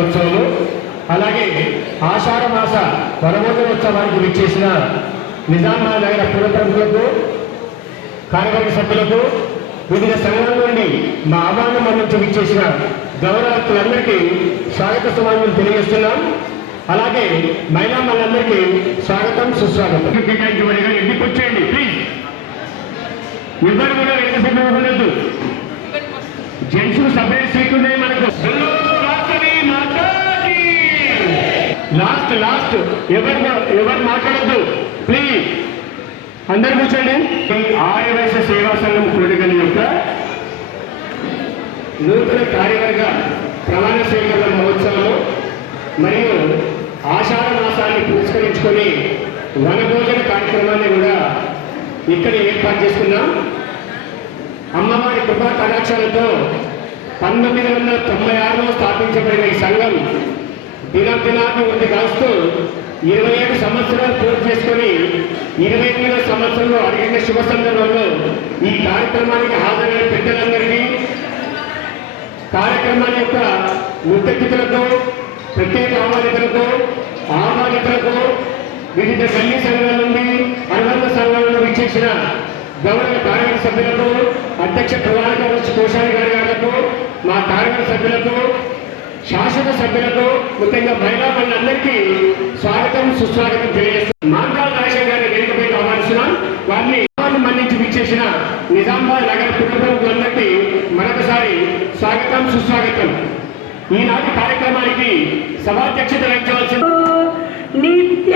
స్వీకరణోత్సవము అలాగే ఆషాఢ మాస వనభోజనోత్సవానికి విచ్చేసిన నిజామాబాద్ నగర పుర ప్రముఖులకు కార్యవర్గ సభ్యులకు వివిధ సంఘాల నుండి మా ఆహ్వానం అందించి విచ్చేసిన గౌరవస్తులందరికీ స్వాగత సమానం తెలియజేస్తున్నాం. అలాగే మహిళా మనందరికీ స్వాగతం సుస్వాగతం. కేటాయించబడి ఇంటికి వచ్చేయండి? ప్లీజ్ ఇద్దరు కూడా రెండు సభ్యులు ఉండదు జెంట్స్ సపరేట్ సీట్ ఉన్నాయి మనకు. లాస్ట్ లాస్ట్ ఎవరు ఎవరు మాట్లాడద్దు. ప్లీజ్ అందరు కూర్చోండి. ఆయవేశ ఆర్యవైశ్య సేవా సంఘం కోడిగని యొక్క నూతన కార్యవర్గ ప్రమాణ స్వీకరణ మహోత్సవం మరియు ఆషాఢ మాసాన్ని పురస్కరించుకొని వనభోజన కార్యక్రమాన్ని కూడా ఇక్కడ ఏర్పాటు చేసుకున్నాం. అమ్మవారి కృపా కటాక్షాలతో పంతొమ్మిది వందల తొంభై ఆరులో స్థాపించబడిన ఈ సంఘం దినదినాన్ని వృద్ధి కాస్తూ ఇరవై ఏడు సంవత్సరాలు పూర్తి చేసుకొని ఇరవై ఎనిమిదో సంవత్సరంలో అడిగిన శుభ సందర్భంలో ఈ కార్యక్రమానికి హాజరైన పెద్దలందరికీ కార్యక్రమాల యొక్క ముత్తకితులకు ప్రత్యేక ఆహ్వానితులకు ఆహ్వానితులకు వివిధ గల్లీ సంఘాల నుండి అనుబంధ సంఘాలను నుండి విచ్చేసిన గౌరవ కార్యవర్గ సభ్యులకు అధ్యక్ష ప్రధాన కార్యదర్శి కోశాని గారి గారులకు మా కార్యవర్గ సభ్యులకు శాసనసభ్యులకు ముఖ్యంగా మహిళా మండలందరికీ స్వాగతం సుస్వాగతం తెలియజేస్తున్నాం. మార్గాల రాజశేఖర్ గారిని వేదికపై ఆహ్వానిస్తున్నాం. వారిని మన్నించి విచ్చేసిన నిజామాబాద్ నగర కుటుంబాలందరికీ మరొకసారి స్వాగతం సుస్వాగతం. ఈనాటి కార్యక్రమానికి సభాధ్యక్షత వహించవలసిన నిత్య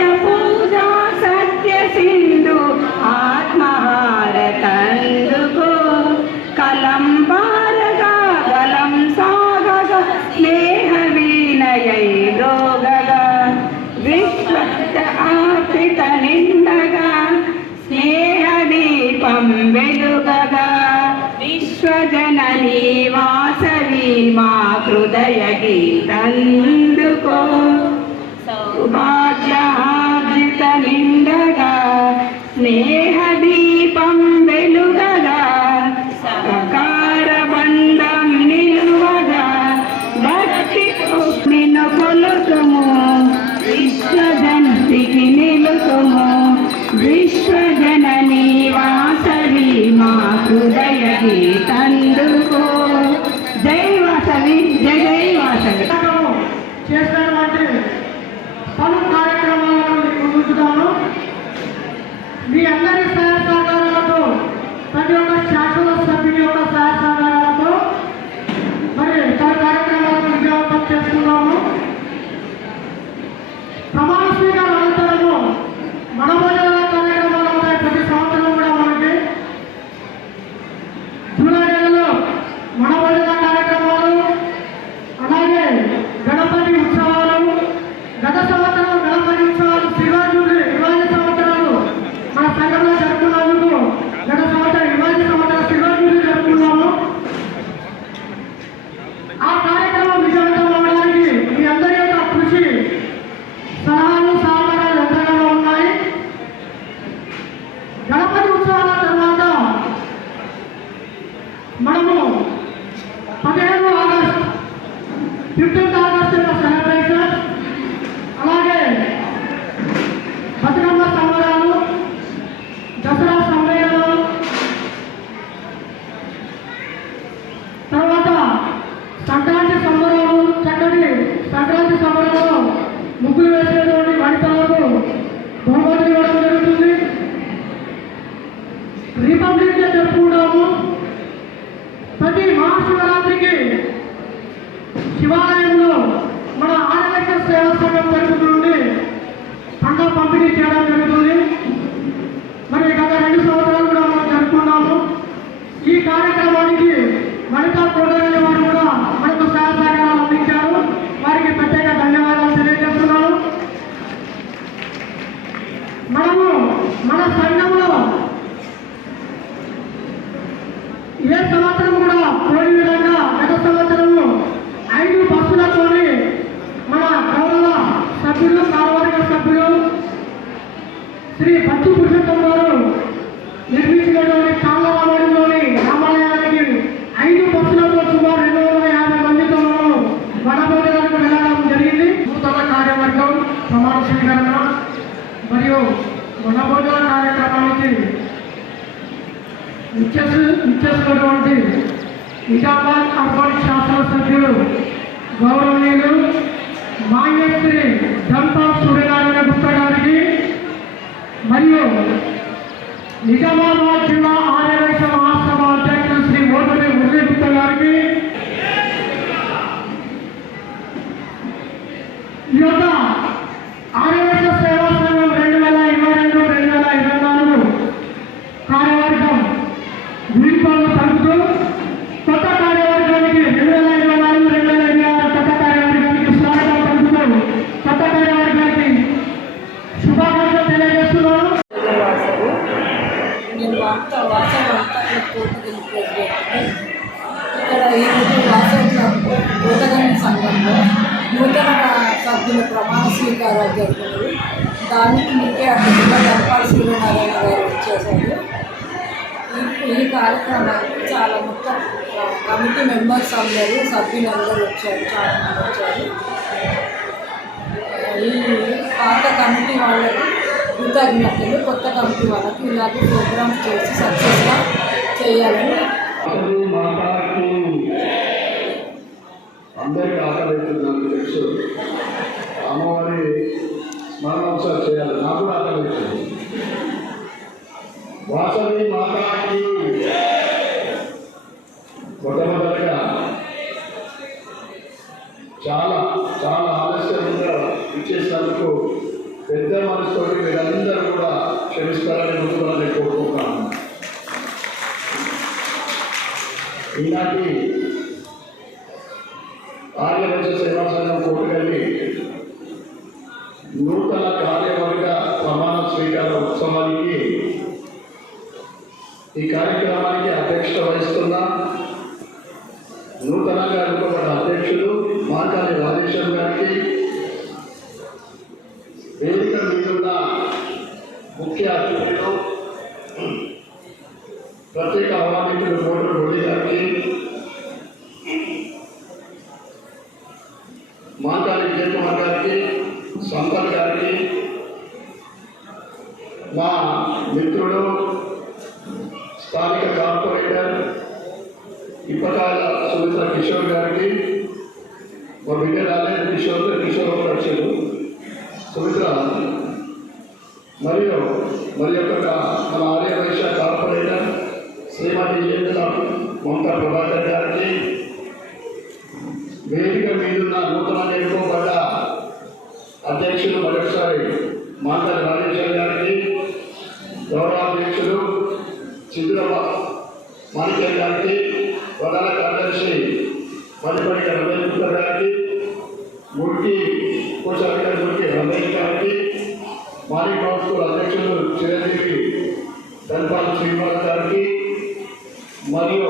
దీపం వెలుగగా Santa సంక్రాంతి సంబరాలు ముగ్గులు వేసేటువంటి వనితలకు బహుమతులు ఇవ్వడం జరుగుతుంది. రిపబ్లిక్ డే జరుపుకుంటాము. ప్రతి మహాశివరాత్రికి శివాలయంలో మన ఆర్యలక్ష సేవా సంఘం తరపు నుండి పంట పంపిణీ చేయడం వనభోజన కార్యక్రమానికి ఇచ్చేసి ఇచ్చేసినటువంటి నిజామాబాద్ అర్బన్ శాసనసభ్యులు గౌరవనీయులు మాన్యశ్రీ దంతా సూర్యనారాయణ గుప్త గారికి మరియు నిజామాబాద్ కార్యక్రమాలు చాలా మొత్తం కమిటీ మెంబర్స్ అందరూ సభ్యులందరూ వచ్చారు చాలామంది వచ్చారు. ఈ పాత కమిటీ వాళ్ళకి కృతజ్ఞతలు కొత్త కమిటీ వాళ్ళకి ఇలాంటి ప్రోగ్రామ్స్ చేసి సక్సెస్గా చేయాలని. మొట్టమొదట చాలా చాలా ఆలస్యంగా ఇచ్చేసినందుకు పెద్ద మనసుతోటి మీరందరూ కూడా క్షమిస్తారని ముందు కోరుకుంటున్నాను. ఈనాటి కార్మిక మండల అధ్యక్షులు మార్కాలి రాజేశ్వర్ గారికి వేదిక మీదున్న ముఖ్య అతిథులు ప్రత్యేక అవానితులు కోట రొల్లి గారికి నారాయణ కిషోర్ కిషోర్ పరిచయం సుమిత్ర మరియు మరి యొక్క మన ఆలయ వైశ్య కార్పొరేటర్ శ్రీమతి మమతా ప్రభాకర్ గారికి. వేదిక మీదున్న నూతన నేర్పబడ్డ అధ్యక్షులు మరొకసారి మాట్లాడారు మారీ కౌన్సిల్ అధ్యక్షులు చిరంజీవి ధనపాల శ్రీనివాస్ గారికి మరియు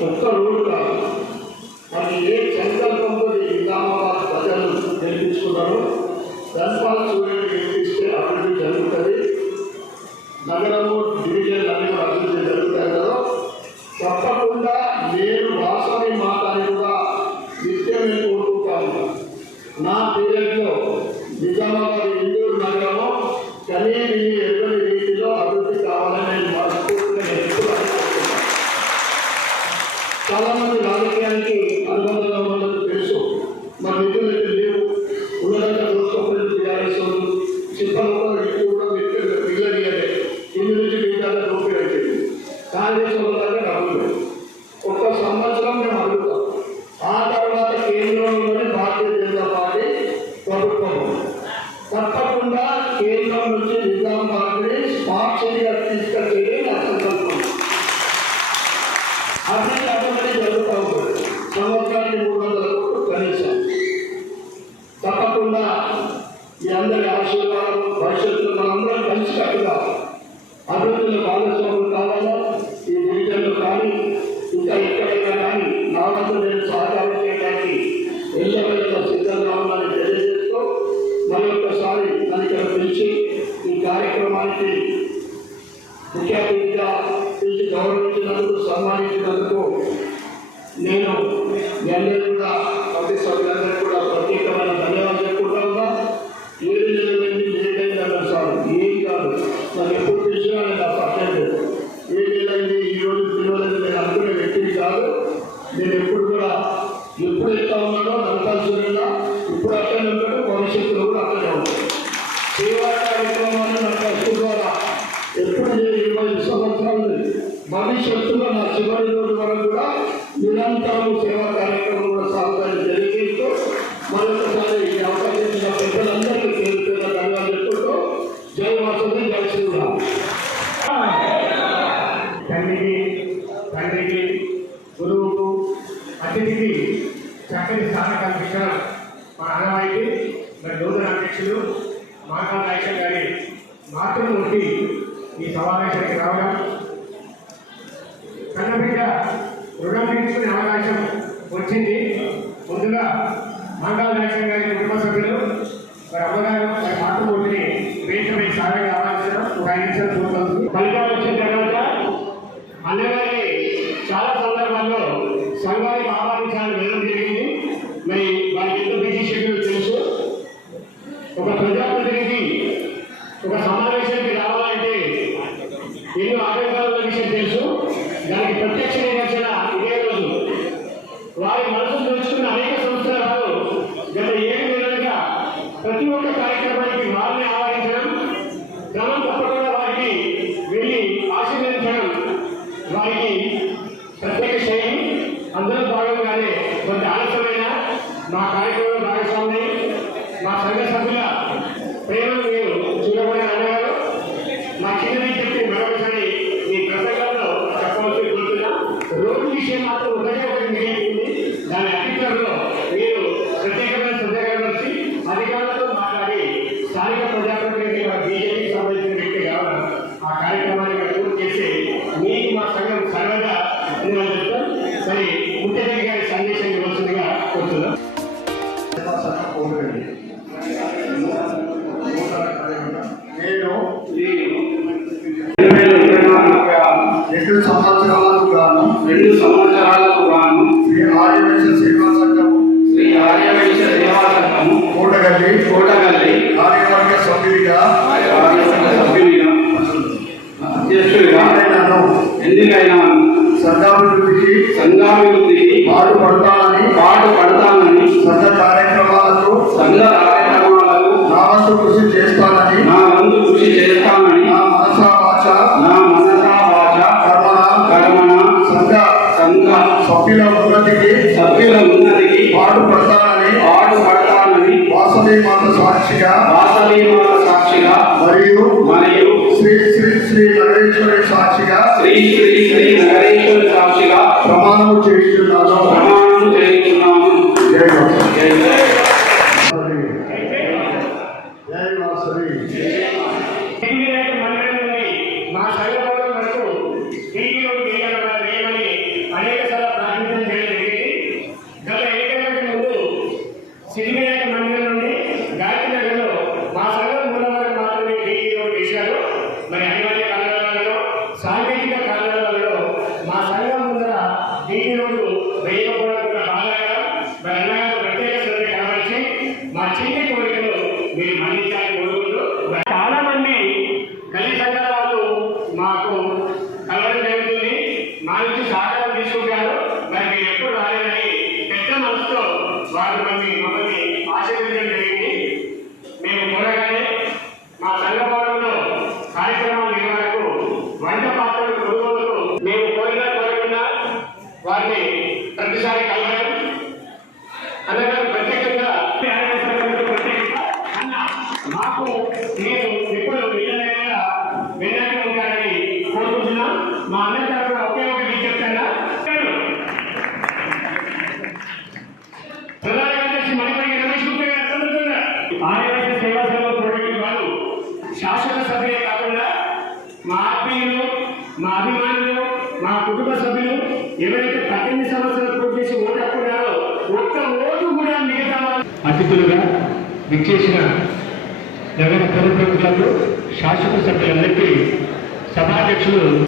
కొత్త రూల్ కాదు. మరి ఏ సంకల్పంతో నిజామాబాద్ ప్రజలు గెలిపించుకున్నారు ధన్పాల్ చూడండి గెలిపిస్తే అభివృద్ధి జరుగుతుంది. నగరంలో వస్తుంది జయశ్రీరా తల్లికి తండ్రికి గురువుకు అతిథికి చక్కటి స్థాన కల్పించిన మన అనవాయికి మరి నూతన అధ్యక్షులు మాతా నాయకర్ గారి మాతృమూర్తి ఈ సమావేశానికి రావడం కన్నబిడ్డ రుణం తీసుకునే అవకాశం వచ్చింది. ముందుగా మండల నాయకర్ గారి కుటుంబ సభ్యులు మరి అమ్మగారు ఆటోమూర్తిని వేచి వేచి సాగ రావాల్సిన ఒక ఐదు నిమిషాలు చూడాల్సింది ఫలితాలు ప్రత్యేక శైలి అందరూ భాగంగానే కొంత ఆలస్యమైన నా కార్యక్రమం three. నిన్నటి ఉంటారని కోరుకుంటున్నాం. మా అందరి తరఫున ఒకే ఒక విజ్ఞప్తి అన్నా ప్రధాన కార్యదర్శి మణిపడి రమేష్ గుప్తా గారు చదువుతున్నారు ఆర్యవైశ్య సేవా సంఘం ప్రోడక్ట్ వారు శాశ్వత సభ్యులే కాకుండా మా ఆత్మీయులు మా అభిమానులు మా కుటుంబ సభ్యులు అతిథులుగా విచ్చేసిన నగర పలు ప్రభుత్వాలు శాసనసభ్యులందరికీ సభాధ్యక్షులు